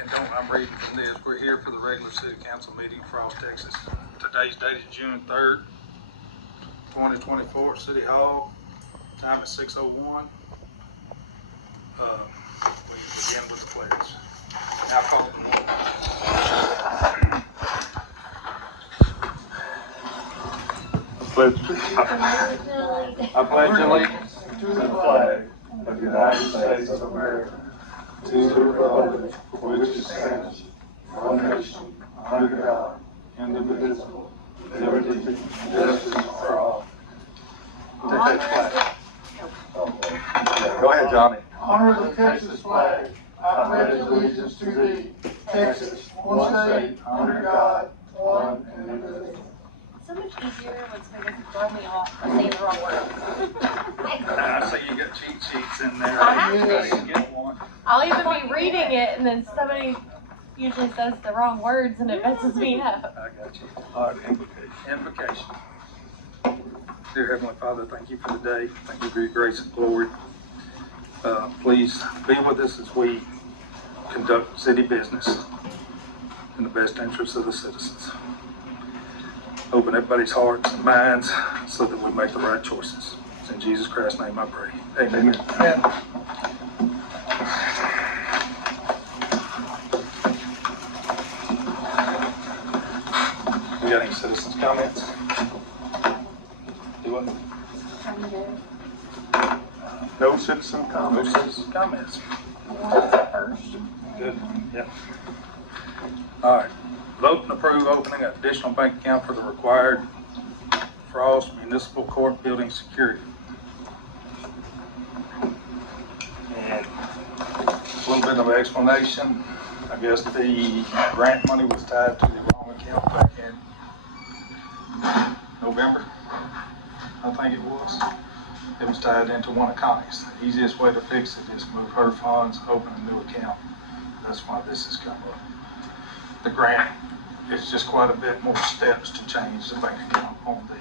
I'm reading from this. We're here for the regular city council meeting in Frost, Texas. Today's date is June 3rd, 2024, City Hall. Time is 6:01. We begin with the pledge. Now call the roll. I pledge allegiance to the flag of the United States of America, to the republic for which it stands, one nation, under God, indivisible, liberty and justice for all. Take that flag. Go ahead, Johnny. Honor the Texas flag. I pledge allegiance to thee, Texas, one state, under God, one and indivisible. So much easier when somebody doesn't throw me off by saying the wrong word. I see you got cheat sheets in there. I have I to. didn't get one. I'll even be reading it and then somebody usually says the wrong words and it messes me up. I got you. All right, invocation. Dear Heavenly Father, thank you for the day. Thank you for your grace and glory. Please be with us as we conduct city business in the best interest of the citizens. Open everybody's hearts and minds so that we make the right choices. It's in Jesus Christ's name I pray. Amen. Amen. We got any citizens' comments? Do it. No citizen comments. No citizen comments. First. Good. Yep. All right. Vote and approve opening an additional bank account for the required Frost Municipal Court building security. And a little bit of explanation. I guess the grant money was tied to the wrong account back in November, I think it was. It was tied into one of Connie's. The easiest way to fix it is move her funds, open a new account. That's why this has come up. The grant, it's just quite a bit more steps to change the bank account on the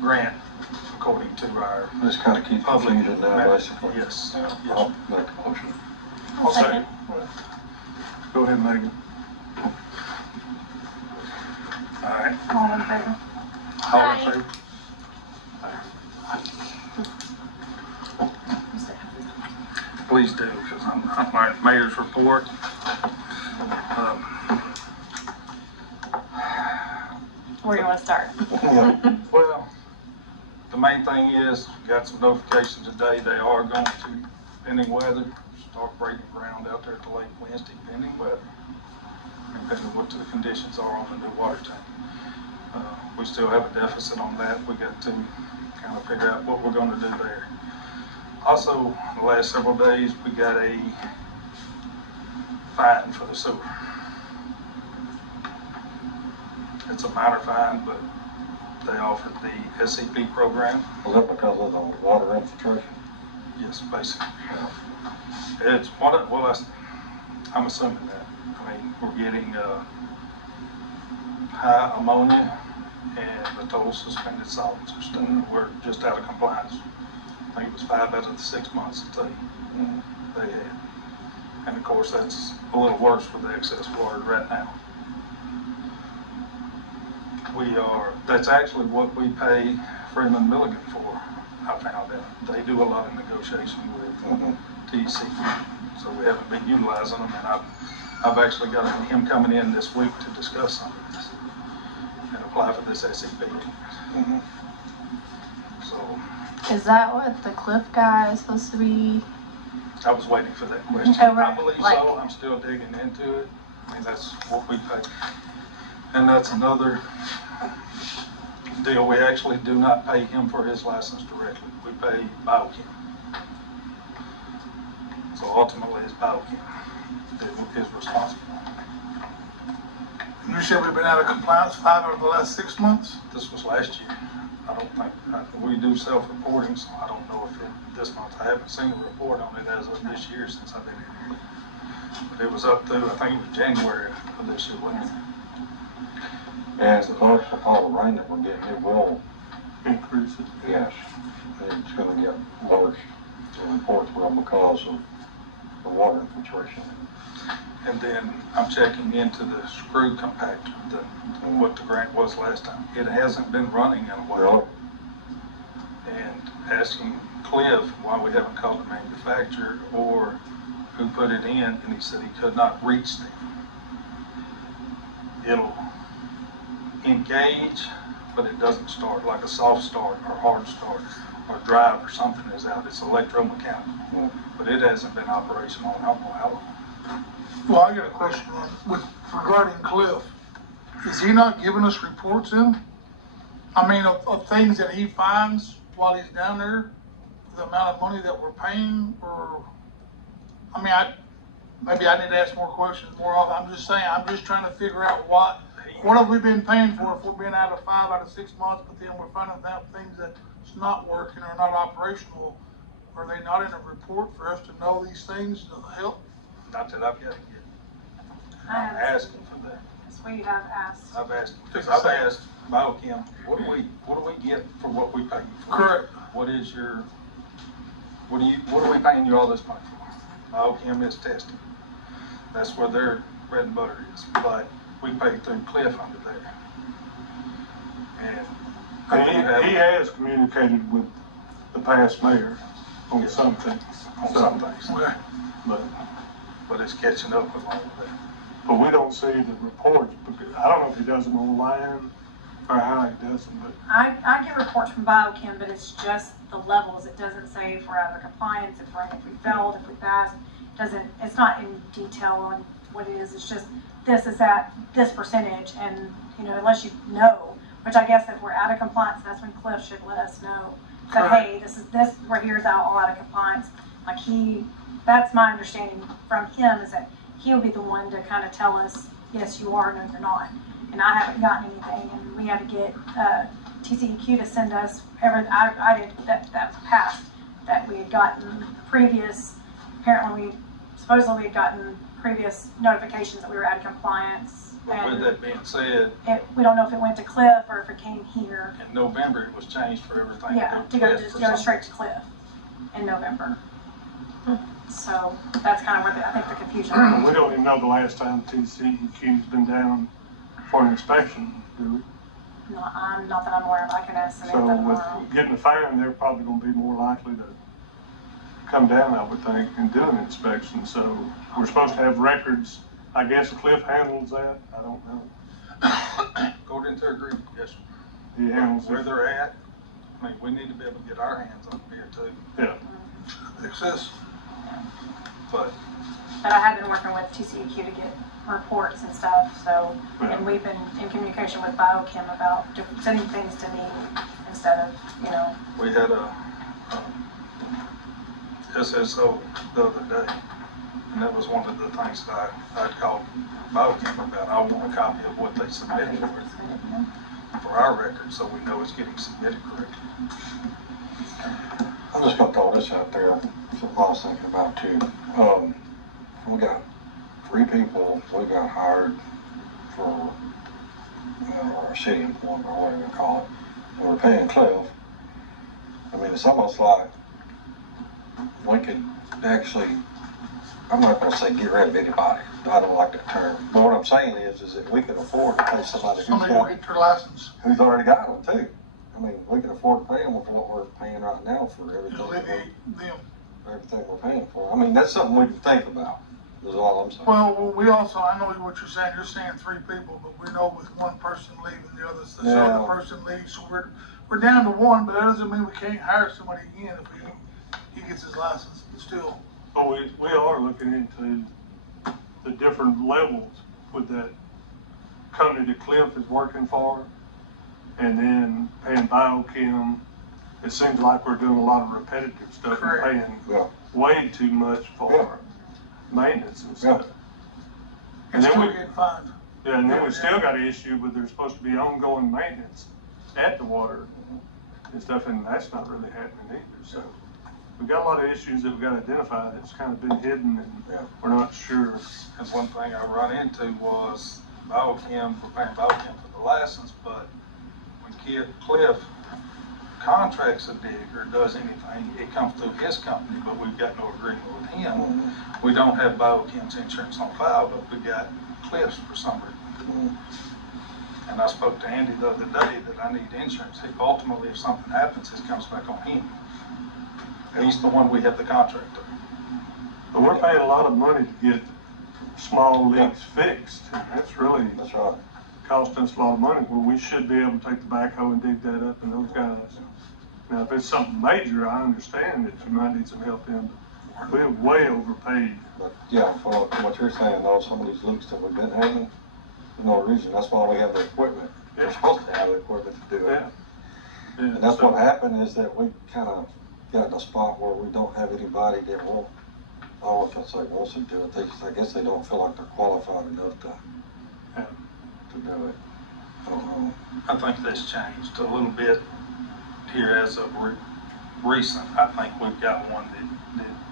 grant according to our This kind of keeps public. confusion now, basically. Yes. Yeah, Yes. I'll make a motion. I'll second. Go ahead, Megan. All right. All in favor? All in favor? Please do, because I'm my mayor's report. Where do you want to start? Well, the main thing is, got some notification today, they are going to, pending weather, start breaking ground out there at the lake Wednesday, pending weather. Depending on what the conditions are on the new water tank. We still have a deficit on that. We got to kind of figure out what we're going to do there. Also, the last several days, we got a fine for the sewer. It's a minor fine, but they offered the SCP program. Was that because of the water infiltration? Yes, basically. It's what, well, I'm assuming that. I mean, we're getting high ammonia and the total suspended solids are stuff. We're just out of compliance. I think it was 5 out of the 6 months that they had. And of course, that's a little worse for the excess water right now. That's actually what we pay Freeman Milligan for, I found out. They do a lot of negotiation with TC. So we haven't been utilizing them, and I've actually got him coming in this week to discuss some of this and apply for this SCP. So Is that what the Cliff guy is supposed to be? I was waiting for that question. I believe so. I'm still digging into it. I mean, that's what we pay. And that's another deal. We actually do not pay him for his license directly. We pay Biochem. So ultimately, it's Biochem that is responsible. You said we've been out of compliance 5 over the last 6 months? This was last year. I don't think, we do self-reporting, so I don't know if this month, I haven't seen a report on it as of this year since I've been here. But it was up through, I think it was January of this year, wasn't it? And as long as all the rain that we're getting, it will Increase it. yes. It's gonna get worse. The reports will because of the water filtration. And then I'm checking into the screw compactor, what the grant was last time. It hasn't been running in a while. And asking Cliff why we haven't called the manufacturer or who put it in, and he said he could not reach them. It'll engage, but it doesn't start, like a soft start or hard start or drive or something is out. It's electromechanical, but it hasn't been operational in I don't know how long. Well, I got a question regarding Cliff. Is he not giving us reports in? I mean, of things that he finds while he's down there, the amount of money that we're paying, or, I mean, maybe I need to ask more questions more often. I'm just saying, I'm just trying to figure out what have we been paying for if we're being out of 5 out of 6 months, but then we're finding out things that's not working or not operational. Are they not in a report for us to know these things to help? Not that I've got to get. I'm asking for that. That's what you have asked. I've asked, because I've asked Biochem, what do we get for what we pay you for? Correct. What are we paying you all this money for? Biochem is testing. That's where their bread and butter is, but we pay through Cliff under there. And he has communicated with the past mayor on some things. on some things, Okay. but it's catching up with all of that. But we don't see the reports, because I don't know if he does them online or how he does them, but I get reports from Biochem, but it's just the levels. It doesn't say if we're out of compliance, if we failed, if we passed. It's not in detail on what it is. It's just, this is at this percentage, and, unless you know, which I guess if we're out of compliance, that's when Cliff should let us know. That, hey, we're here's all out of compliance. Like that's my understanding from him, is that he'll be the one to kind of tell us, yes, you are, no, you're not. And I haven't gotten anything, and we had to get TCEQ to send us I did that was passed, that we had gotten previous, apparently supposedly we had gotten previous notifications that we were out of compliance. But with that being said, We don't know if it went to Cliff or if it came here. in November, it was changed for everything. Yeah, to go straight to Cliff in November. So that's kind of where I think the confusion is. we don't even know the last time TCEQ's been down for an inspection, do we? Not that I'm aware of. I can estimate So that tomorrow. with getting a fine, they're probably gonna be more likely to come down, I would think, and do an inspection. So we're supposed to have records. I guess Cliff handles that. I don't know. According to agreement, yes, sir. He handles Where it. they're at, I mean, we need to be able to get our hands on here too, Yeah. Access. but But I have been working with TCEQ to get reports and stuff, so, Yeah. and we've been in communication with Biochem about sending things to me instead of, we had a SSO the other day, and that was one of the things that I called Biochem about. I want a copy of what they submitted for our record, so we know it's getting submitted correctly. I'm just gonna throw this out there, something I was thinking about too. We got 3 people we got hired for our city employment, or whatever you call it, and we're paying Cliff. I mean, it's almost like we could actually, I'm not gonna say get rid of anybody, I don't like that term, but what I'm saying is that we can afford to pay somebody Somebody will get their license. who's already got them too. I mean, we can afford to pay them with what we're paying right now for Alleviate them. everything we're paying for. I mean, that's something we can think about, is all I'm saying. Well, we also, I know what you're saying. You're saying 3 people, but we know with one person leaving, the other person leaves, so we're down to 1, but that doesn't mean we can't hire somebody again if he gets his license still. But we are looking into the different levels with that company that Cliff is working for, and then paying Biochem. It seems like we're doing a lot of repetitive stuff and Correct. paying Yeah. way too much for maintenance and stuff. And And then still we- getting fined. Yeah, and then we still got an issue, but there's supposed to be ongoing maintenance at the water and stuff, and that's not really happening either. So we've got a lot of issues that we've got to identify that's kind of been hidden, and we're not sure. And one thing I run into was Biochem, we're paying Biochem for the license, but when Cliff contracts a dig or does anything, it comes through his company, but we've got no agreement with him. We don't have Biochem's insurance on file, but we got Cliff's for some reason. And I spoke to Andy the other day that I need insurance. Ultimately, if something happens, it comes back on him. He's the one we have the contract with. But we're paying a lot of money to get small leaks fixed, and that's really That's right. costing us a lot of money, where we should be able to take the backhoe and dig that up, and those guys. Now, if it's something major, I understand that you might need some help in, but we're way overpaid. But yeah, for what you're saying, though, some of these leaks that we've been having, for no reason, that's why we have the equipment. We're supposed to have the equipment to do it. Yeah. And that's what happened is that we kind of got in a spot where we don't have anybody that won't, I don't know if I'd say wants to do it. They just, I guess they don't feel like they're qualified enough to do it. I don't know. I think that's changed a little bit here as of recent. I think we've got one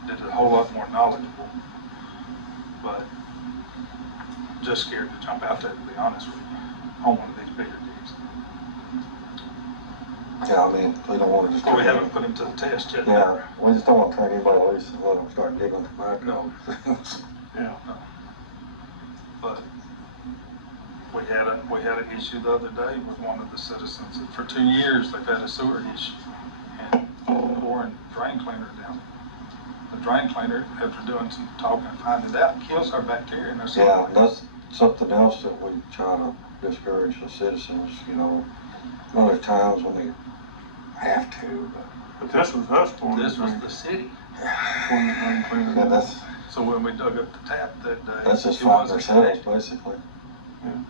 that is a whole lot more knowledgeable, but just scared to jump out there, to be honest with you, on one of these bigger digs. Yeah, I mean, we don't want to just. We haven't put him to the test yet. Yeah, we just don't want to turn anybody loose and let them start digging tobacco. No. Yeah. But we had an issue the other day with one of the citizens. For 2 years, they've had a sewer issue and pouring drain cleaner down. The drain cleaner, after doing some talking and finding it out, kills our bacteria in their sewer. Yeah, that's something else that we try to discourage the citizens, you know. Other times when they have to, But this was us pouring. This was the city. Pouring the drain cleaner. but that's So when we dug up the tap that day, just it fighting wasn't ourselves, connected. basically. Yeah.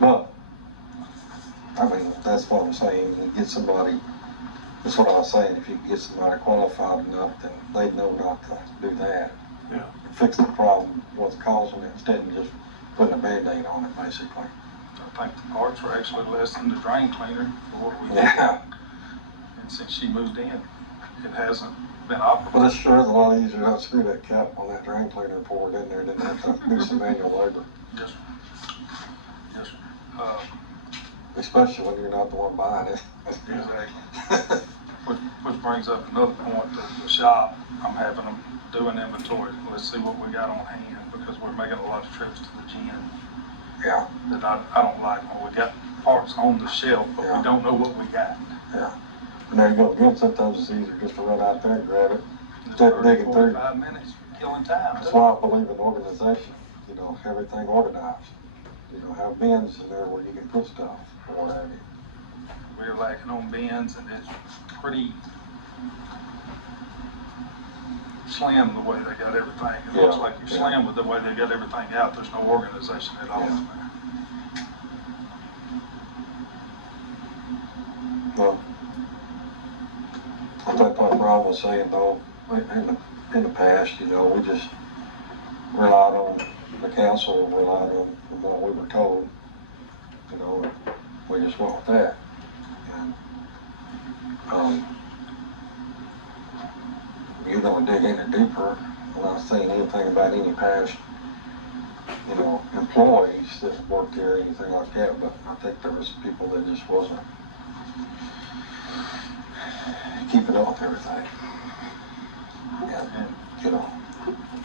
But, I mean, that's what I'm saying, you get somebody, that's what I was saying, if you can get somebody qualified enough, then they know not to do that. Yeah. Fix the problem, what's causing it, instead of just putting a Band-Aid on it, basically. I think the parts were actually less than the drain cleaner for what we did. Yeah. And since she moved in, it hasn't been operable. But it sure is a lot easier to unscrew that cap on that drain cleaner and pour it in there than have to do some manual labor. Yes, sir. Yes, sir. Especially when you're not the one buying it. Exactly. Which brings up another point, the shop, I'm having them do an inventory. Let's see what we got on hand, because we're making a lot of trips to the gym Yeah, that I don't like. When we got parts on the shelf, but Yeah. we don't know what we got. yeah. And there you go again, sometimes it's easier just to run out there and grab it. Just Dig 30, it through. 45 minutes, killing time. That's why I believe in organization, you know, everything organized. You know, have bins in there where you can put stuff or what have you. We're lacking on bins, and it's pretty slim the way they got everything. It looks Yeah, like you're yeah. slim with the way they got everything out. There's no organization at all in there. Well, I think like Rob was saying though, in the past, you know, we just relied on, the council relied on from what we were told. You know, we just went with that. And, you don't dig any deeper, I'm not saying anything about any past, you know, employees that worked there or anything like that, but I think there was people that just wasn't keeping up with everything. And, you know,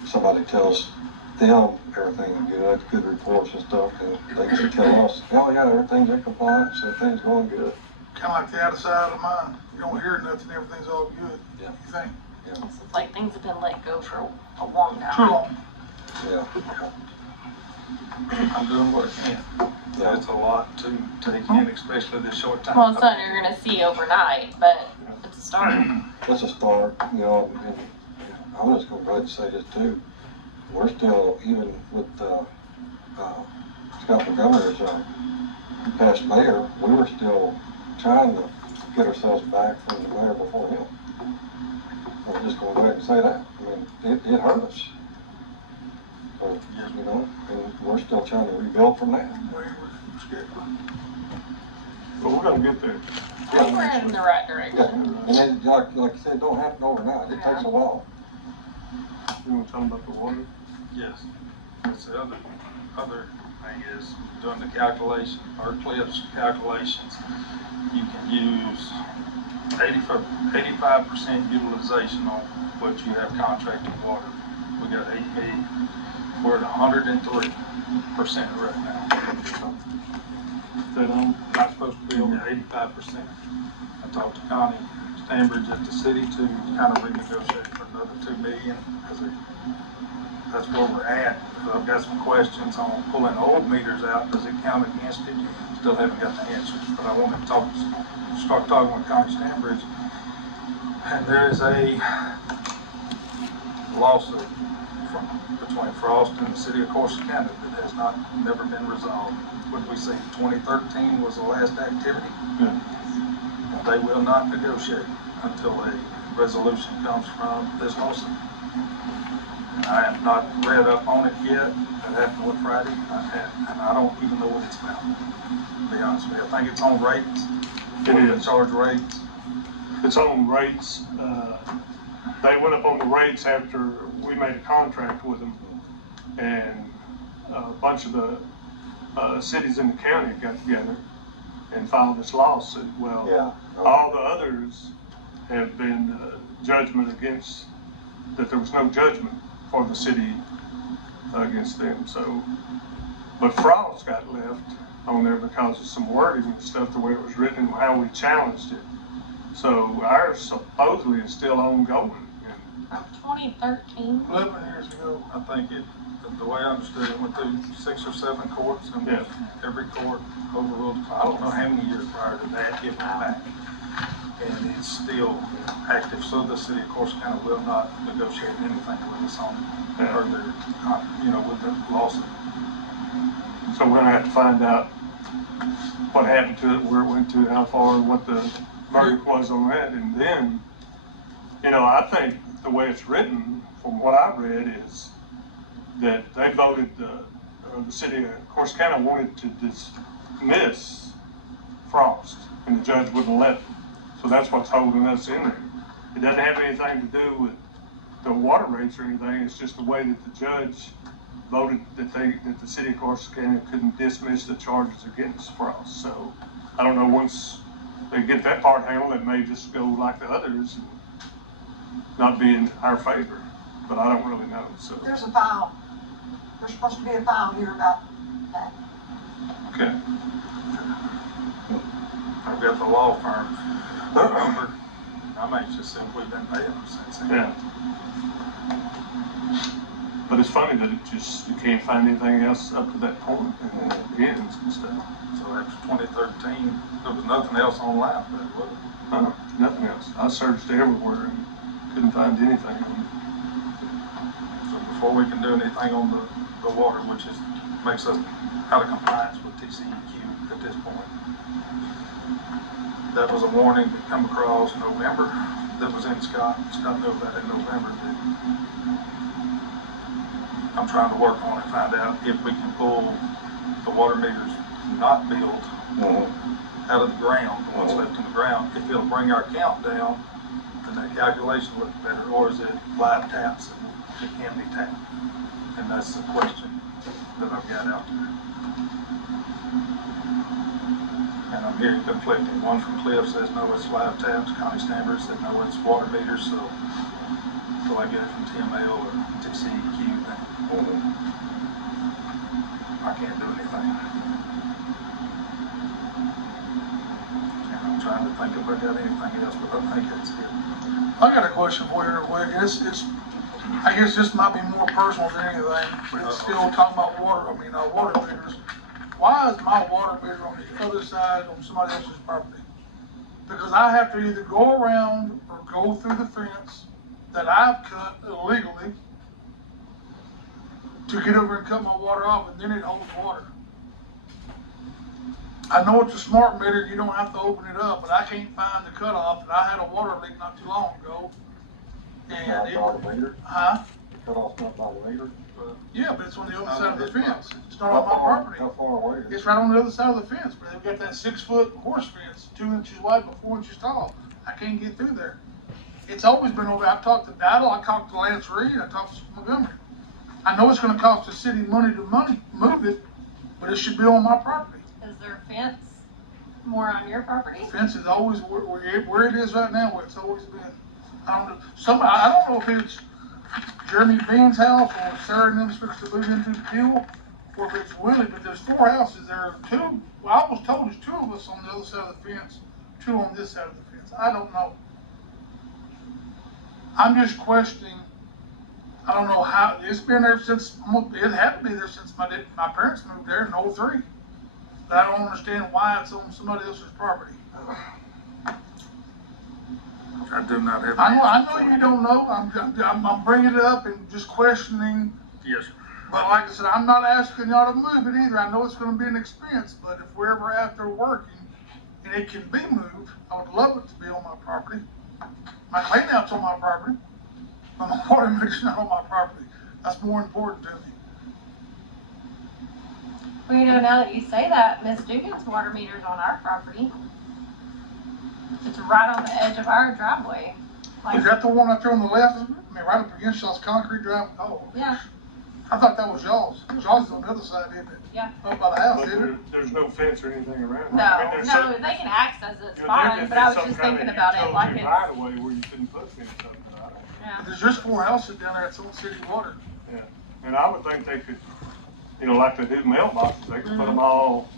somebody tells them everything's good reports and stuff, and they can tell us, oh yeah, everything's in compliance, everything's going good. Kinda like the outside of the mind. You don't hear nothing, everything's all good. Yeah. You think? It's like things have been let go for a long Too time. long. Yeah. I'm doing what I can. Yeah. It's a lot to take in, especially this short time. Well, it's something you're gonna see overnight, but it's a start. That's a start, you know, and I'm just gonna go ahead and say this too. We're still, even with, Scott McGovern as past mayor, we were still trying to get ourselves back from the mayor before him. I'm just gonna go ahead and say that. I mean, it hurt us. But, you know, and we're still trying to rebuild from that. We're scared. But we're gonna get there. I think we're heading in the right Yeah, direction. and then, like you said, it don't happen overnight. It takes a while. You want to tell them about the water? Yes. That's the other thing is, doing the calculation, or Cliff's calculations, you can use 85% utilization on what you have contracted water. We got 8 million. We're at 103% right now. That Not supposed to be over 85%. I talked to Connie Stanbridge at the city to kind of renegotiate for another 2 million, because that's where we're at. I've got some questions on pulling old meters out. Does it count against it? Still haven't got the answers, but I want to start talking with Connie Stanbridge. And there is a lawsuit between Frost and the city of Corsicana that has never been resolved. What we see, 2013 was the last activity. Yeah. They will not negotiate until a resolution comes from this lawsuit. I have not read up on it yet. It happened on Friday, and I don't even know what it's about, to be honest with you. I think it's on rates. It is. Charge rates. It's on rates. They went up on the rates after we made a contract with them, and a bunch of the cities in the county got together and filed this lawsuit. Well, Yeah. all the others have been judgment against, that there was no judgment for the city against them. So, but Frost got left on there because of some wording and stuff, the way it was written and how we challenged it. So ours supposedly is still ongoing. 2013. 11 years ago. I think the way I understood it, went through 6 or 7 courts, and Yeah. every court overruled. I don't know how many years prior to that it went back, and it's still active. So the city of Corsicana will not negotiate anything with us on it, or their, with the lawsuit. So we're gonna have to find out what happened to it, where it went to, how far, what the verdict was on that, and then, I think the way it's written, from what I read, is that they voted, the city of Corsicana wanted to dismiss Frost, and the judge wouldn't let them. So that's what's holding us in there. It doesn't have anything to do with the water rates or anything, it's just the way that the judge voted that the city of Corsicana couldn't dismiss the charges against Frost. So I don't know, once they get that part handled, it may just go like the others and not be in our favor, but I don't really know. So There's a file. There's supposed to be a file here about that. okay, I've got the law firm's number. I'm anxious to see if we've been paying them since then. yeah. But it's funny that you can't find anything else up to that point, and it ends and stuff. So after 2013, there was nothing else online, but was it? Nothing else. I searched everywhere and couldn't find anything. So before we can do anything on the water, which makes us out of compliance with TCEQ at this point. That was a warning that come across November, that was in Scott knew about it in November. I'm trying to work on it, find out if we can pull the water meters not built out of the ground, the ones left in the ground, if it'll bring our count down, and that calculation look better, or is it live taps and it can be tapped? And that's the question that I've got out there. And I'm hearing conflicting. One from Cliff says no, it's live taps. Connie Stanbridge said no, it's water meters. So until I get it from TML or TCEQ, then I can't do anything. And I'm trying to think if I got anything else, but I think that's it. I got a question for you real quick. I guess this might be more personal than anything, but it's still talking about water. Water meters. Why is my water meter on the other side on somebody else's property? Because I have to either go around or go through the fence that I've cut illegally to get over and cut my water off, and then it holds water. I know it's a smart meter, you don't have to open it up, but I can't find the cutoff, and I had a water leak not too long ago. And Not by the meter? huh? Cut off not by the meter? Yeah, but it's on the other side of the fence. It's not How on my far- property. How far away is it? It's right on the other side of the fence, but they've got that 6-foot horse fence, 2 inches wide but 4 inches tall. I can't get through there. It's always been over. I've talked to Diddle, I talked to Lance Reed, I talked to Montgomery. I know it's gonna cost the city money to move it, but it should be on my property. Is there a fence more on your property? Fence is always where it is right now, where it's always been. I don't know, I don't know if it's Jeremy Bean's house or Sarah and them supposed to move into the deal, or if it's Willie, but there's 4 houses there, 2, well, I was told there's 2 of us on the other side of the fence, 2 on this side of the fence. I don't know. I'm just questioning, I don't know how, it's been there since, it had to be there since my parents moved there in '03. But I don't understand why it's on somebody else's property. I do not have. I know you don't know, I'm bringing it up and just questioning. Yes, sir. But like I said, I'm not asking y'all to move it either. I know it's gonna be an expense, but if we're ever after working and it can be moved, I would love it to be on my property. My cleanout's on my property, but my water meter's not on my property. That's more important to me. Well, you know, now that you say that, Miss Dugan's water meter's on our property. It's right on the edge of our driveway. Is that the one out there on the left? I mean, right up against y'all's concrete drive? Oh, Yeah, I thought that was y'all's. Y'all's is on the other side, isn't it? Yeah. Up by the house, But isn't it? there's no fence or anything around. no, I mean, there's no, some- they can access it, it's you'd fine, think but I if was it's just some kind thinking of about it like utility it's, right away where you couldn't put fence up, but I don't. yeah. There's just 4 houses down there that's on city water. Yeah, and I would think they could, you know, like they do mailboxes, they could put them all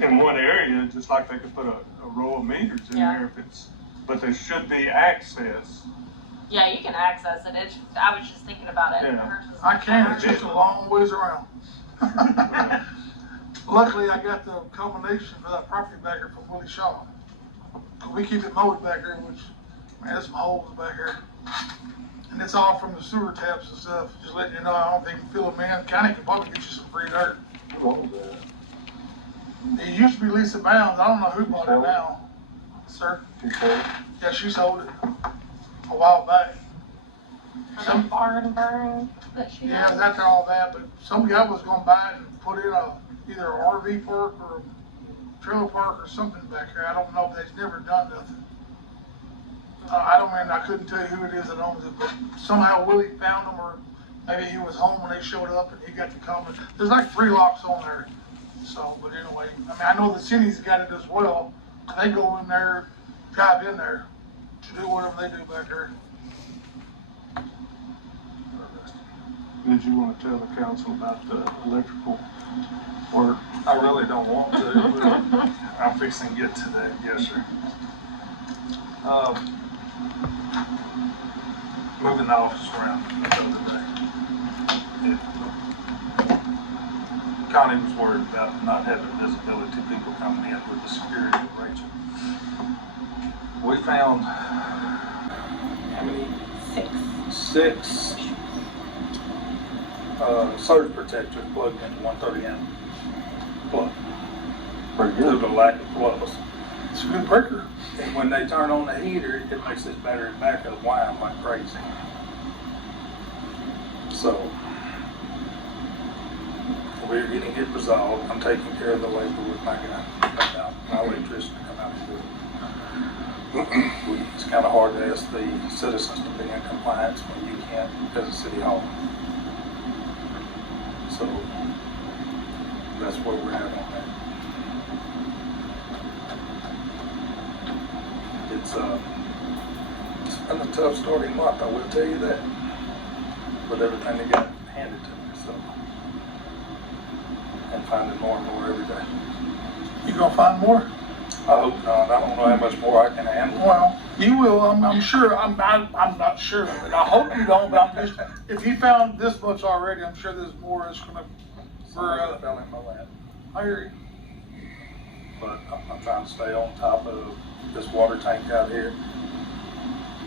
in one area, just like they could put a row of meters in Yeah. there if it's, but there should be access. Yeah, you can access it, it's, I was just thinking about it. Yeah. Hers was- I can, it's just a long ways around. Luckily, I got the combination for that property back here from Willie Shaw. 'Cause we keep it mowed back here, which, man, there's some holes back here. And it's all from the sewer taps and stuff. Just letting you know, I don't think Philip Man County could probably get you some free dirt. What was that? It used to be Lisa Bounds. I don't know who bought it now. Sir? You said? Yeah, she sold it a while back. Some barn burn that she Yeah, it does. was after all that, but some guy was gonna buy it and put in either a RV park or a trailer park or something back here. I don't know, but they've never done nothing. I couldn't tell you who it is that owns it, but somehow Willie found them, or maybe he was home when they showed up and he got the comment. There's like 3 locks on there. So, but anyway, I mean, I know the city's got it as well. They go in there, drive in there to do whatever they do back there. Did you want to tell the council about the electrical work? I really don't want to, but I'm fixing to get to that, yes, sir. Moving the office around the other day. Connie was worried about not having visibility, people coming in with the security at Rachel. We found, how many? 6 surge protectors plugged into 130 amp plug. Pretty Due good. to lack of plugs. It's a good breaker. And when they turn on the heater, it makes this battery backup whine like crazy. So, we're getting it resolved. I'm taking care of the labor with my guy, come out, my electrician to come out and do it. It's kind of hard to ask the citizens to be in compliance when you can't as a city hall. So, that's where we're at on that. It's been a tough starting month, I will tell you that. With everything that got handed to me, so. And finding more and more every day. You gonna find more? I hope not. I don't know how much more I can handle. Well, you will. I'm sure. I'm not sure. But I hope you don't. But I'm just. If he found this much already, I'm sure there's more. It's gonna. Somebody fell in my lap. I hear you. But I'm trying to stay on top of this water tank out here.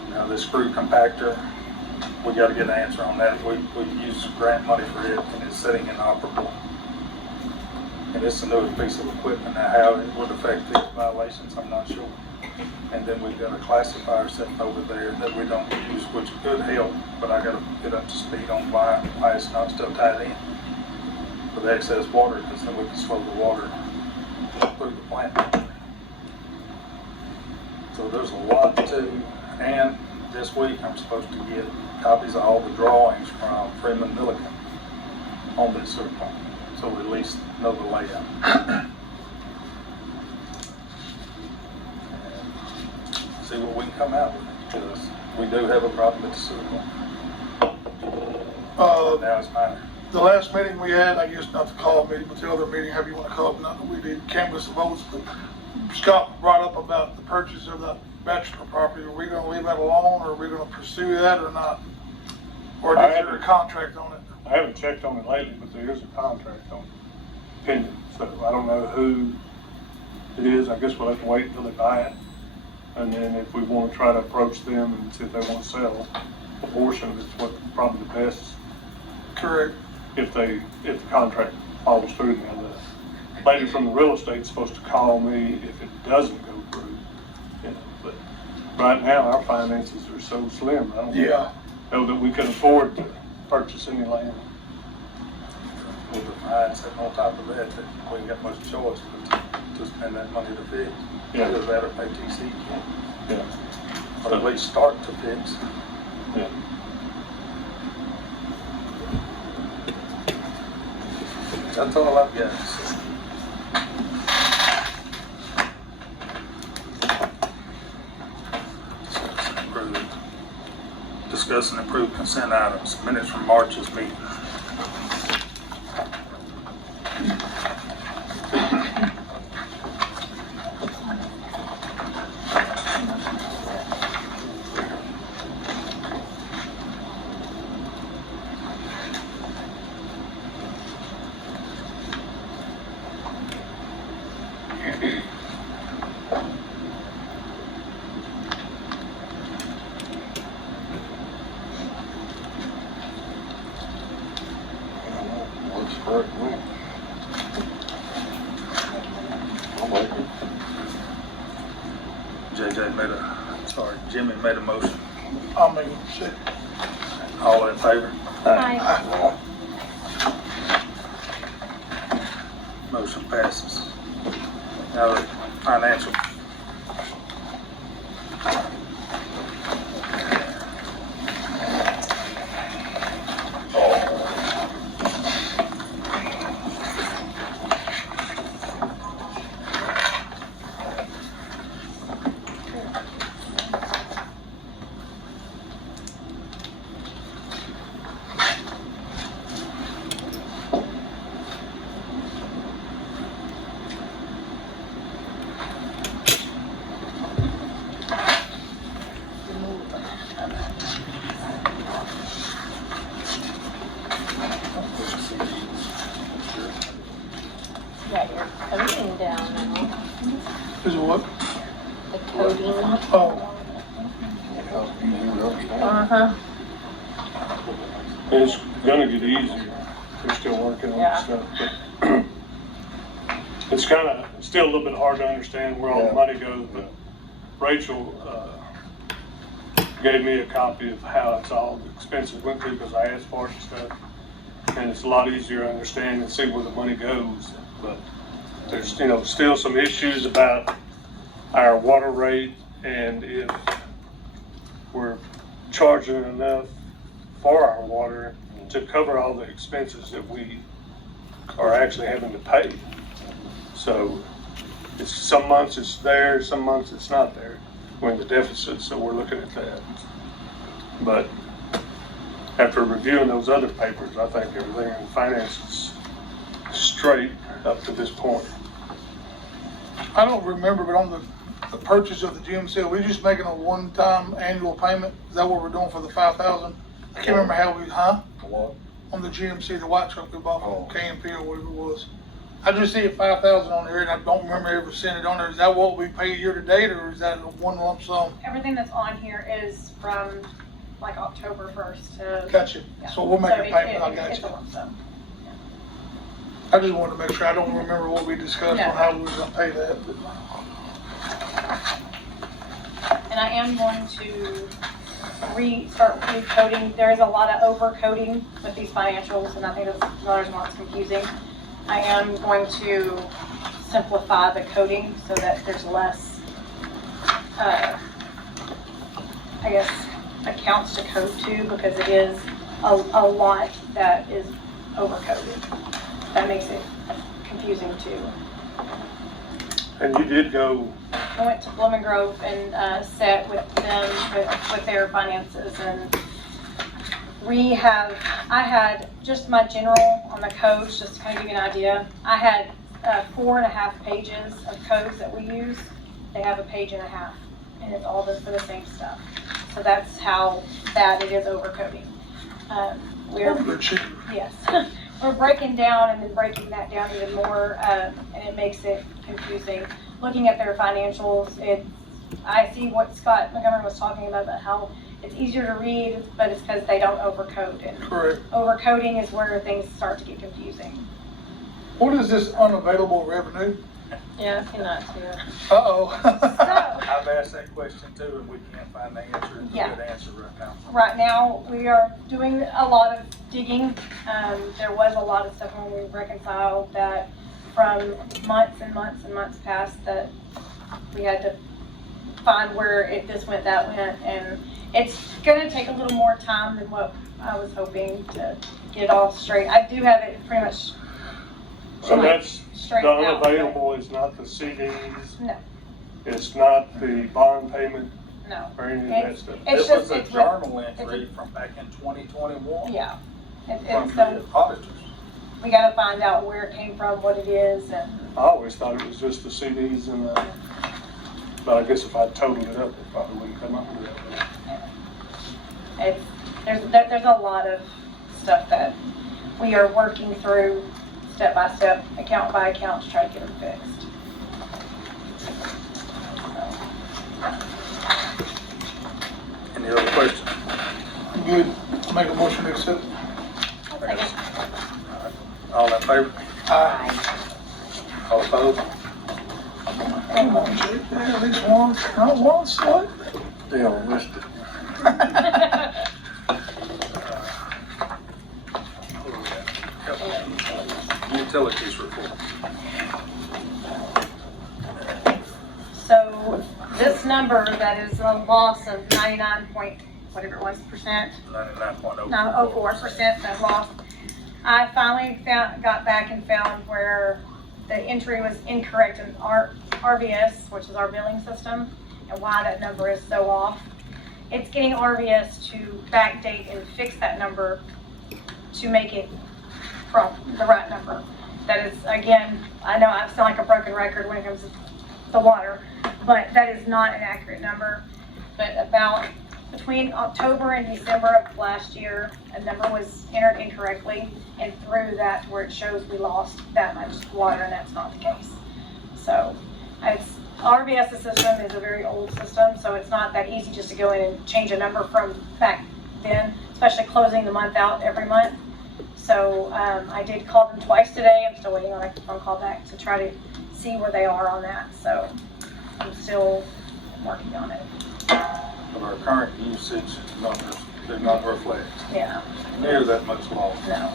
Now this screw compactor, we gotta get an answer on that. We used grant money for it and it's sitting inoperable. And it's a new piece of equipment. Now how it would affect these violations, I'm not sure. And then we've got a classifier sitting over there that we don't use, which could help, but I gotta get up to speed on why it's not still tied in with excess water, because then we can slow the water through the plant. So there's a lot to, and this week I'm supposed to get copies of all the drawings from Freeman Milliken on this sewer plant. So so we at least know the layout. See what we can come out with, because we do have a problem with the sewer. Now it's minor. The last meeting we had, I guess not the call meeting, but the other meeting, however you want to call it, not that we did canvass the votes, but Scott brought up about the purchase of the bachelor property. Are we gonna leave that alone, or are we gonna pursue that or not? Or is there a contract on it? I haven't checked on it lately, but there is a contract on it, pending, so I don't know who it is. I guess we'll have to wait until they buy it. And then if we want to try to approach them and see if they want to sell a portion of it's what probably the best, Correct. if the contract follows through. Now, the lady from the real estate's supposed to call me if it doesn't go through, you know, but right now our finances are so slim, I don't know that we can afford to purchase any land. With the fines and on top of that, that we ain't got much choice but to spend that money to fix. Yeah. Either that or pay TC, Yeah, or at least start to fix. yeah. That's all I've got to say. Discuss and approve consent items, minutes from March's meeting. Looks great to me. I like it. Jimmy made a motion. I'll make it sit. All in favor? Aye. Motion passes. Now, the financial. Got your coding down now. Is it what? The coding. Oh, Easier to understand. Uh-huh. It's gonna get easier. They're still working on Yeah. stuff, but it's kinda, still a little bit hard to understand where all the money goes, but Rachel, gave me a copy of how it's all, the expenses went through, because I asked for it and stuff. And it's a lot easier to understand and see where the money goes, but there's, you know, still some issues about our water rate and if we're charging enough for our water to cover all the expenses that we are actually having to pay. So it's, some months it's there, some months it's not there. We're in the deficit, so we're looking at that. But after reviewing those other papers, I think everything in finance is straight up to this point. I don't remember, but on the purchase of the GMC, are we just making a one-time annual payment? Is that what we're doing for the 5,000? I can't remember how we, What? on the GMC, the white truck we bought Oh. from KMP or whatever it was. I just see it 5,000 on there, and I don't remember ever seeing it on there. Is that what we pay year to date, or is that a one lump sum? Everything that's on here is from like October 1st to. Gotcha. Yeah. So we'll make a it- payment, I it- got it's you. a lump sum. I just wanted to make sure, I don't remember what we discussed No. on how we were gonna pay that. And I am going to start recoding. There is a lot of overcoding with these financials, and I think that's another reason why it's confusing. I am going to simplify the coding so that there's less, I guess, accounts to code to, because it is a lot that is overcoded. that makes it confusing too. And you did go, I went to Blooming Grove and sat with them with their finances, and I had just my general on the codes, just to kind of give you an idea. I had 4.5 pages of codes that we use. They have a page and a half, and it's all for the same stuff. So that's how bad it is overcoding. Yes. We're breaking down and then breaking that down even more, and it makes it confusing. Looking at their financials, I see what Scott Montgomery was talking about how it's easier to read, but it's because they don't overcode. And Correct. overcoding is where things start to get confusing. What is this unavailable revenue? Yeah, I see that too. Uh-oh. I've asked that question too, and we can't find the answer, a Yeah. good answer right now. Right now, we are doing a lot of digging. There was a lot of stuff when we reconciled that from months and months and months past that we had to find where this went, that went, and it's gonna take a little more time than what I was hoping to get it all straight. I do have it pretty much so that's, straight the out. but unavailable is not the CDs? No. It's not the bond payment No. or any of that stuff? It's This was a it's journal entry from back in 2021. Yeah. From And the so auditors. we gotta find out where it came from, what it is, and I always thought it was just the CDs and the, but I guess if I totaled it up, it probably wouldn't come up with that. there's a lot of stuff that we are working through step by step, account by account to try to get them fixed. Any other questions? Good. Make a motion to accept. All in favor? Aye. All opposed? Come on, Jake. Yeah, at least once. Not once, what? Still listed. Utilities report. So this number that is a loss of 99 point, whatever it was, percent, 99.04%. of loss. I finally got back and found where the entry was incorrect in RVS, which is our billing system, and why that number is so off. It's getting RVS to backdate and fix that number to make it from the right number. That is, again, I know I sound like a broken record when it comes to the water, but that is not an accurate number. But about between October and December of last year, a number was entered incorrectly, and through that where it shows we lost that much water, and that's not the case. So RVS system is a very old system, so it's not that easy just to go in and change a number from back then, especially closing the month out every month. So I did call them twice today. I'm still waiting on a phone call back to try to see where they are on that. So I'm still working on it. But our current usage numbers do not reflect Yeah, near that much loss. no,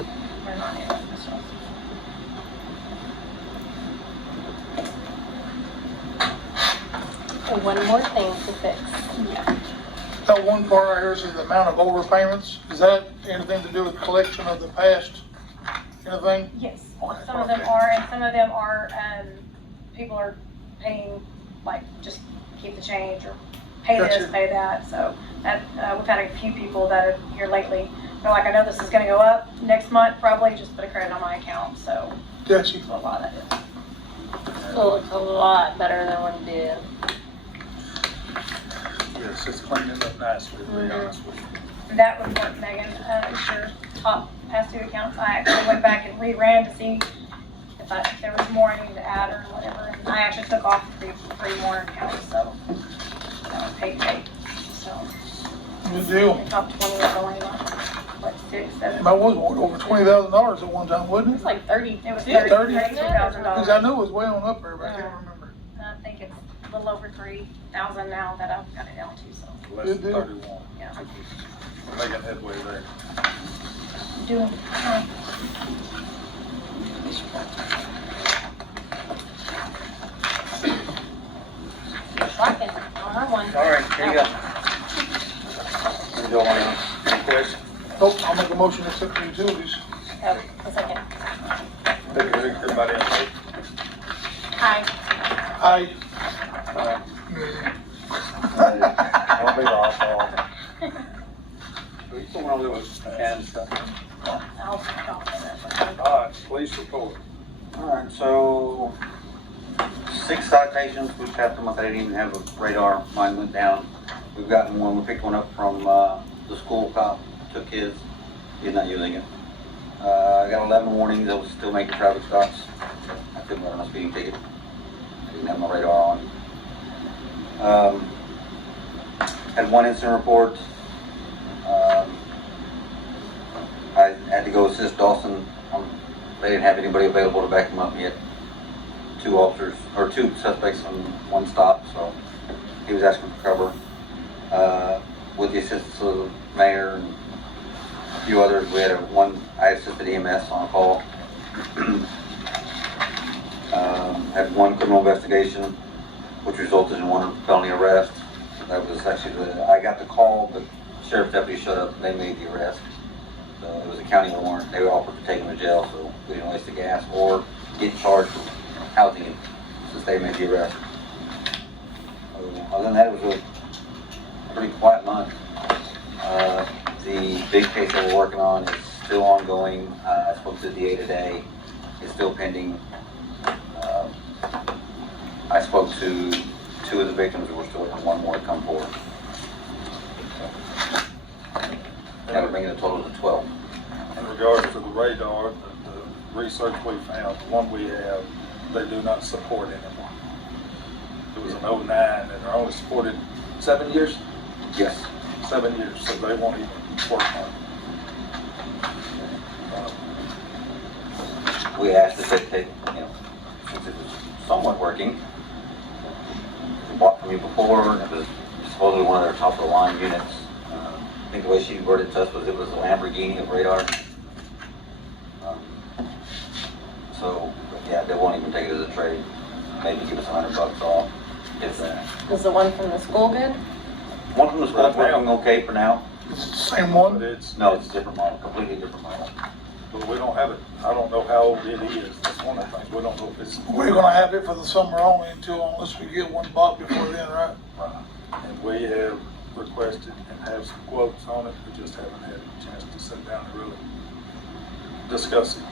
we're not in it. So. And one more thing to fix. Yeah. That one part right here says the amount of overpayments. Is that anything to do with collection of the past? Anything? Yes, Okay. some of them are, and some of them are, people are paying, like, just keep the change, or pay this, Gotcha. pay that, so that, we've had a few people that are here lately, they're like, I know this is gonna go up next month, probably just put a credit on my account, so Gotcha. that's a lot of that is. So it's a lot better than what it did. Yes, it's cleaning up nicely, to be honest with you. That report, Megan, is your top past due accounts. I actually went back and reran to see if there was more I needed to add or whatever. And I actually took off three more accounts, so that was paid. So Good deal. the top 20 was only like, what, 6, 7? That was over $20,000 at one time, wasn't It's it? like 30. It was Yeah, 32,000 Because I dollars. knew it was way on up there, but I can't remember. I think it's a little over 3,000 now that I've got it down to. So Less Good than deal. 31. yeah, We're making headway there. doing. Like it. On her one. All right, here you go. You don't want Any questions? Nope, I'll make a motion to accept the utilities. Oh, a second. Everybody else? Hi. I'll be off all. We still want to live with and stuff. I'll stop it. All right, police report. All right, so 6 citations, which half the month I didn't even have a radar. Mine went down. We've gotten one. We picked one up from the school cop. Took his. He's not using it. I got 11 warnings. I was still making traffic stops. I couldn't run a speeding ticket. I didn't have my radar on. Had one incident report. I had to go assist Dawson. They didn't have anybody available to back him up yet. 2 suspects on 1 stop, so he was asking for cover. With the assistance of the mayor and a few others, we had I assisted EMS on a call. Had 1 criminal investigation, which resulted in 1 felony arrest. That was actually I got the call, but sheriff's deputy showed up and they made the arrest. So it was a county warrant. They were offered to take him to jail, so we didn't waste the gas or get charged with housing him since they made the arrest. Other than that, it was a pretty quiet month. The big case that we're working on is still ongoing. I spoke to the DA today. It's still pending. I spoke to 2 of the victims, and we're still waiting on 1 more to come forward. That would bring the total to 12. In regards to the radar, the research we found, the one we have, they do not support anymore. It was an 09 and they're only supported 7 years? Yes. 7 years, so they won't even work on it. We asked if they take, since it was somewhat working, we bought from you before, and it was supposedly one of their top of the line units. I think the way she worded it to us was it was a Lamborghini of radar. But yeah, they won't even take it as a trade. Maybe give us $100 off, if that. Is the one from the school good? One from the school's working okay for now. Is it the same But one? it's, No, it's a different model, completely different model. but we don't have it. I don't know how old it is. That's one of the things. We don't know if it's. We're gonna have it for the summer only unless we get 1 bought before then, right? And we have requested and have some quotes on it. We just haven't had a chance to sit down and really discuss it.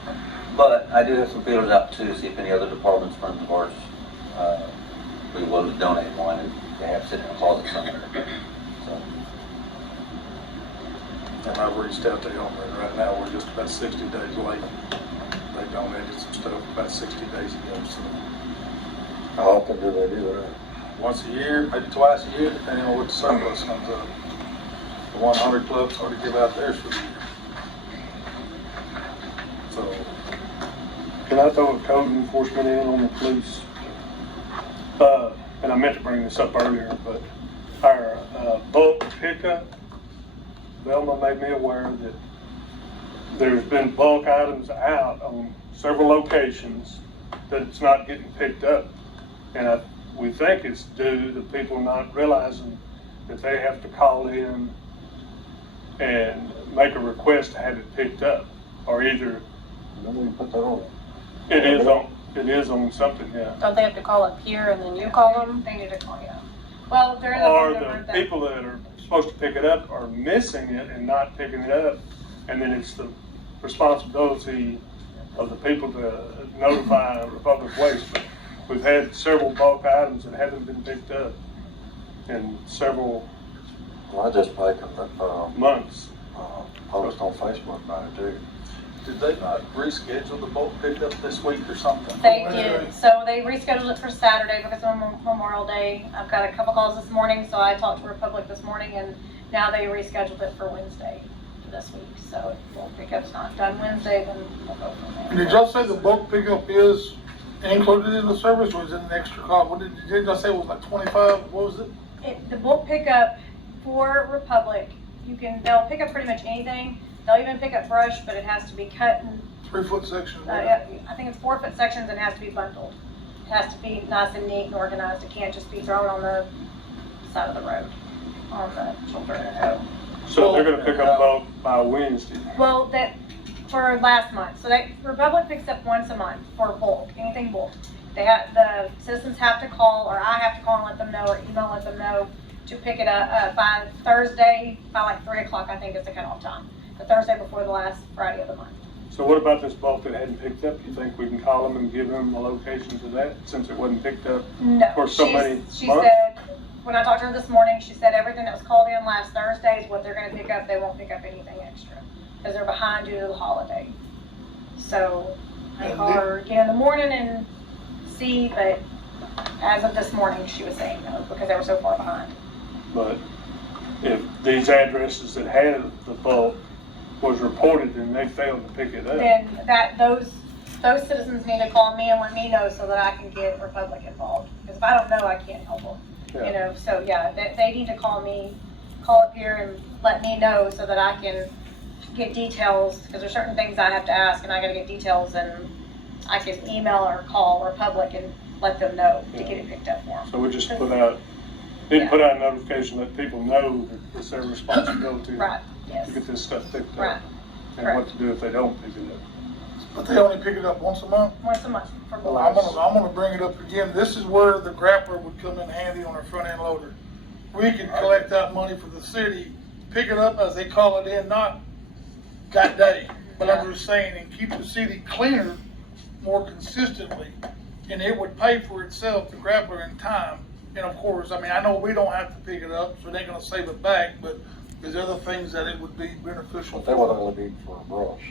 But I do have some feelers out too, to see if any other departments, friends of ours, be willing to donate one, and they have sitting in a closet somewhere. So, And I've reached out to them, and right now we're just about 60 days late. They donated some stuff about 60 days ago, so. How often do they do that? Once a year, maybe twice a year, depending on what the surplus comes up. The 100 clubs already give out theirs for the year. So, Can I throw a code enforcement in on the police? And I meant to bring this up earlier, but our bulk pickup, Velma made me aware that there's been bulk items out on several locations that it's not getting picked up. And we think it's due to people not realizing that they have to call in and make a request to have it picked up, or either When do we put that on? it is on something, yeah. Don't they have to call up here and then you call them? They need to call you. Well, there is a Or phone number the that. people that are supposed to pick it up are missing it and not picking it up. And then it's the responsibility of the people to notify Republic Waste. But we've had several bulk items that haven't been picked up in several Well, I just make months. post on Facebook about it too. did they not reschedule the bulk pickup this week or something? They did, so they rescheduled it for Saturday because of Memorial Day. I've got a couple calls this morning, so I talked to Republic this morning, and now they rescheduled it for Wednesday this week. So if the pickup's not done Wednesday, then we'll go from there. Did y'all say the bulk pickup is included in the service or is it an extra cost? What did y'all say it was like 25? What was it? The bulk pickup for Republic, they'll pick up pretty much anything. They'll even pick up brush, but it has to be cut and 3-foot section? I think it's 4-foot sections and it has to be bundled. It has to be nice and neat and organized. It can't just be thrown on the side of the road, on the shoulder. So they're gonna pick up bulk by Wednesday. Well, for last month. So Republic picks up once a month for bulk, anything bulk. The citizens have to call, or I have to call and let them know, or email let them know to pick it up by Thursday, by like 3 o'clock, I think is the cutoff time. The Thursday before the last Friday of the month. So what about this bulk that hadn't picked up? You think we can call them and give them a location to that, since it wasn't picked up No, for so many she months? said, when I talked to her this morning, she said everything that was called in last Thursday is what they're gonna pick up. They won't pick up anything extra, because they're behind due to the holiday. So I call her again in the morning and see, but as of this morning, she was saying no, because they were so far behind. But if these addresses that had the bulk was reported and they failed to pick it up, Then those citizens need to call me and let me know so that I can get Republic involved. Because if I don't know, I can't help them. You know, so yeah, they need to call me, call up here and let me know so that I can get details, because there's certain things I have to ask and I gotta get details, and I can email or call Republic and let them know to get it picked up for them. so we just put out a notification, let people know that it's their responsibility Right, yes, to get this stuff picked up. right, And what to do if they don't pick it up. But they only pick it up once a month? once a month for Well, bulk. I'm gonna bring it up again. This is where the grappler would come in handy on our front end loader. We can collect that money for the city, pick it up as they call it in, not that day. But I'm just saying, and keep the city cleaner more consistently, and it would pay for itself, the grappler, in time. And of course, I mean, I know we don't have to pick it up, so they're gonna save it back, but there's other things that it would be beneficial But that would for. only be for a brush.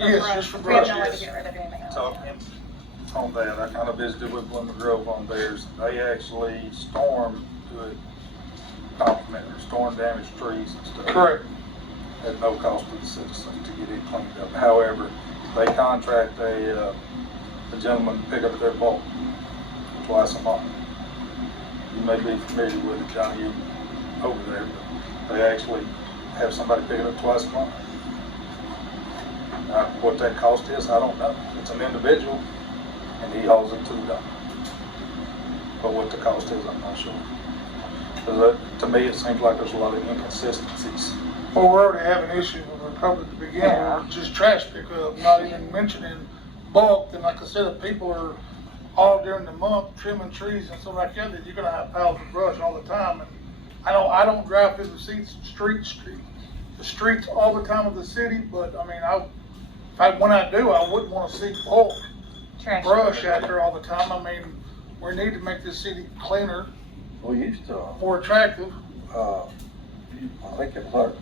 Yes, just for We have brush, no way to yes. get rid of anything else. Talking on that, I kind of visited with Bloomer Grove on theirs. They actually stormed to it, complimentary, storm damaged trees and stuff. Correct. At no cost to the citizen to get it cleaned up. However, they contract a gentleman to pick up their bulk twice a month. You may be familiar with it, Johnny, you over there, but they actually have somebody pick it up twice a month. What that cost is, I don't know. It's an individual, and he hauls it to the dump. But what the cost is, I'm not sure. To me, it seems like there's a lot of inconsistencies. Well, we already have an issue with Republic to begin with, just trash pickup, not even mentioning bulk. And like I said, if people are all during the month trimming trees and stuff like that, then you're gonna have piles of brush all the time. And I don't drive through the streets all the time of the city, but I mean, when I do, I wouldn't wanna see bulk Trash. brush out there all the time. I mean, we need to make this city cleaner, We used to, more attractive. I think it was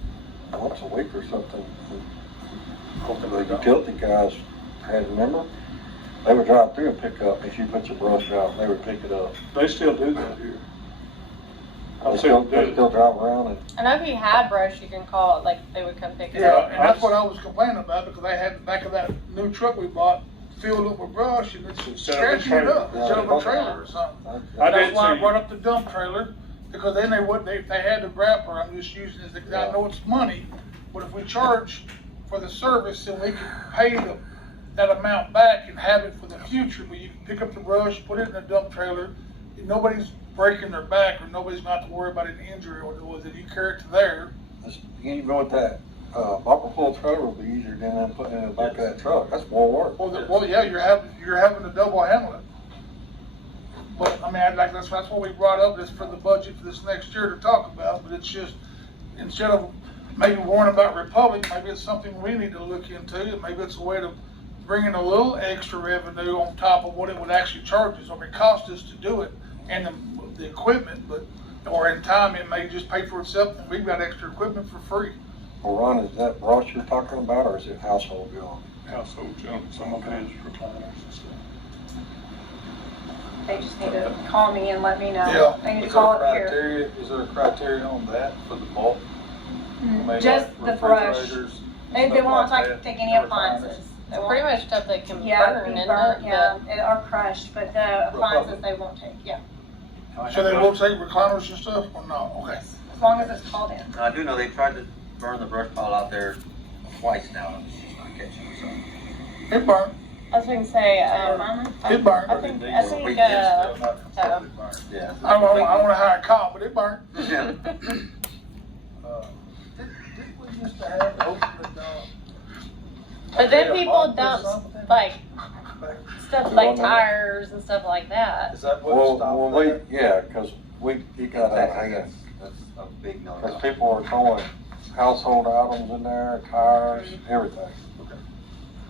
like once a week or something, the utility guys had, remember? They would drive through and pick up, if you put your brush out, they would pick it up. They still do that here. They still drive around and, I know if you had brush, you can call it, like, they would come pick it Yeah, up. and that's what I was complaining about, because they had the back of that new truck we bought filled up with brush, and it's Instead of a scratching it up trailer. instead of a trailer or something. I That's did why I see- brought up the dump trailer, because then if they had the grappler, I'm just using it as, I know it's money, but if we charge for the service, then we can pay that amount back and have it for the future, but you can pick up the brush, put it in a dump trailer, and nobody's breaking their back, or nobody's got to worry about an injury, or if you carry it to there. even with that, bumper full trailer would be easier than them putting it in the back of that truck, that's more work. Well, yeah, you're having to double handle it. But, I mean, that's what we brought up, this for the budget for this next year to talk about, but it's just, instead of maybe worrying about Republic, maybe it's something we need to look into, and maybe it's a way to bring in a little extra revenue on top of what it would actually charge us, or it cost us to do it, and the equipment, or in time, it may just pay for itself, and we've got extra equipment for free. Well, Ron, is that brush you're talking about, or is it household junk? Household junk, some of it is recliners and stuff. They just need to call me and let me know. Yeah. They need to Is call there up here. criteria, is there a criteria on that for the bulk? I mean, Just like the brush. refrigerators, They stuff won't like take that, any or appliances. They won't- Pretty much stuff they can Yeah, burn, be isn't burnt, it? yeah, or crushed, but the appliances they won't take, yeah, So they will take recliners and stuff, or no? Okay. as long as it's called in. I do know they tried to burn the brush pile out there twice now, and it's just not catching, so. It burnt, I was gonna say, it burnt. I think, Still not completely burned. Yeah. I don't wanna hire a cop, but it burnt. Yeah. Did we used to have open But then people dump like stuff like tires and stuff like that. Is that what Well, stopped we, that? yeah, cause you got out of Exactly, hand. that's a big no. Cause people are throwing household items in there, tires, everything.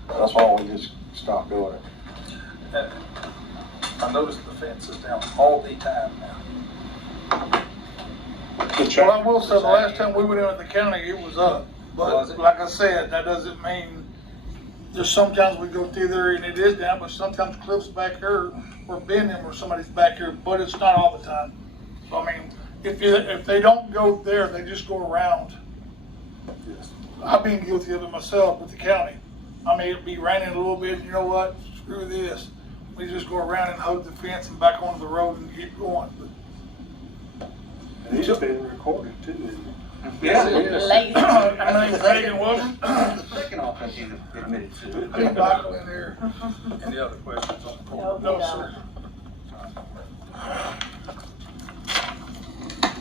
That's why we just stopped doing it. And I noticed the fence is down all the time now. Well, I will say, the last time we went in with the county, it was up. Was But it? like I said, that doesn't mean, there's sometimes we go through there and it is down, but sometimes Cliff's back here or Benham or somebody's back here, but it's not all the time. So I mean, if they don't go there, they just go around. Yes. I've been guilty of it myself with the county. I mean, it'd be raining a little bit, you know what, screw this. We just go around and hug the fence and back onto the road and keep going. And it's been recorded too, isn't it? Yes, it is. Lazy. My name's Megan Wilson. Second offense he's admitted to. I need Michael in there. Any other questions on the court? No, sir.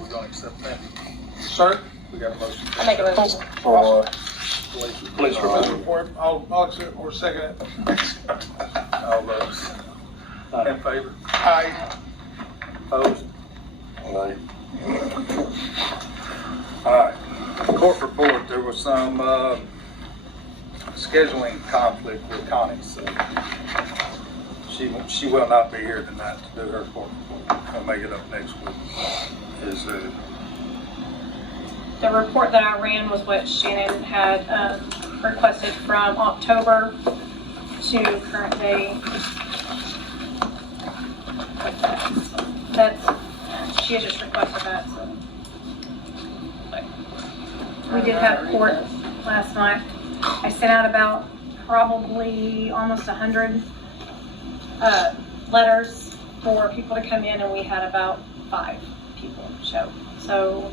We're gonna accept that. Sir? We got a motion. I make a motion. For, Please Mr. remove. Report, I'll accept or second it. All those in favor? Aye. Opposed? like, All right, court report, there was some, scheduling conflict with Connie, so she will not be here tonight to do her court report. I'll make it up next week. The report that I ran was what Shannon had requested from October to current day. She had just requested that, so. We did have court last night. I sent out about probably almost 100 letters for people to come in, and we had about 5 people show. So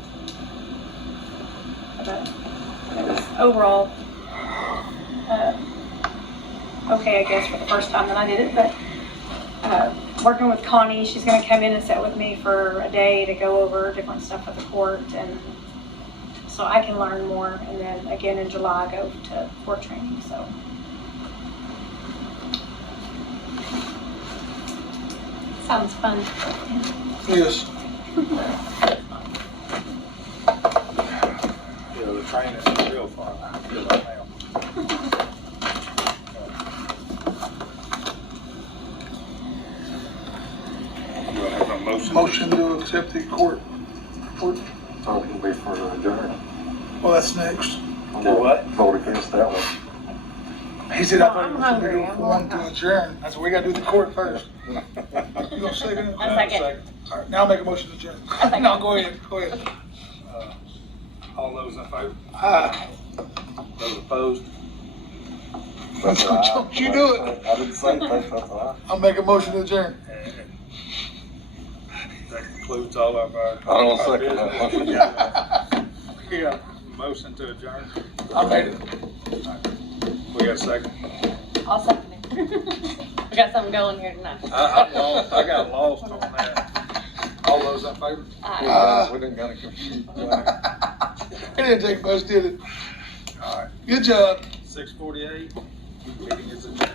but it was overall okay, I guess, for the first time that I did it. But working with Connie, she's going to come in and sit with me for a day to go over different stuff at the court, and so I can learn more. And then again in July, I go to court training. So Sounds fun. Yes. Yeah, the training is real fun. I feel right now. Do I have a motion? Motion to accept the court report. so it can be for the adjournment. Well, that's next. Do what? Vote against that one. He said, I thought I'm it was going to hungry. go I'm for one to hungry. adjourn. That's what we got to do the court first. You gonna second it? I second. All right, now I'll make a motion to adjourn. second. No, go ahead, go ahead. All those in favor? Aye. Those opposed? That's what I- Don't you do it. I didn't say that, that's all I'll make a motion to adjourn. And that concludes all of our. I don't second that motion. Yeah, motion to adjourn. I made it. We got a second. I'll second it. We got something going here tonight. I'm lost, I got lost on that. All those in favor? Aye. We didn't got it confused. It didn't take much, did it? All right, Good job. 6:48, meeting is adjourned.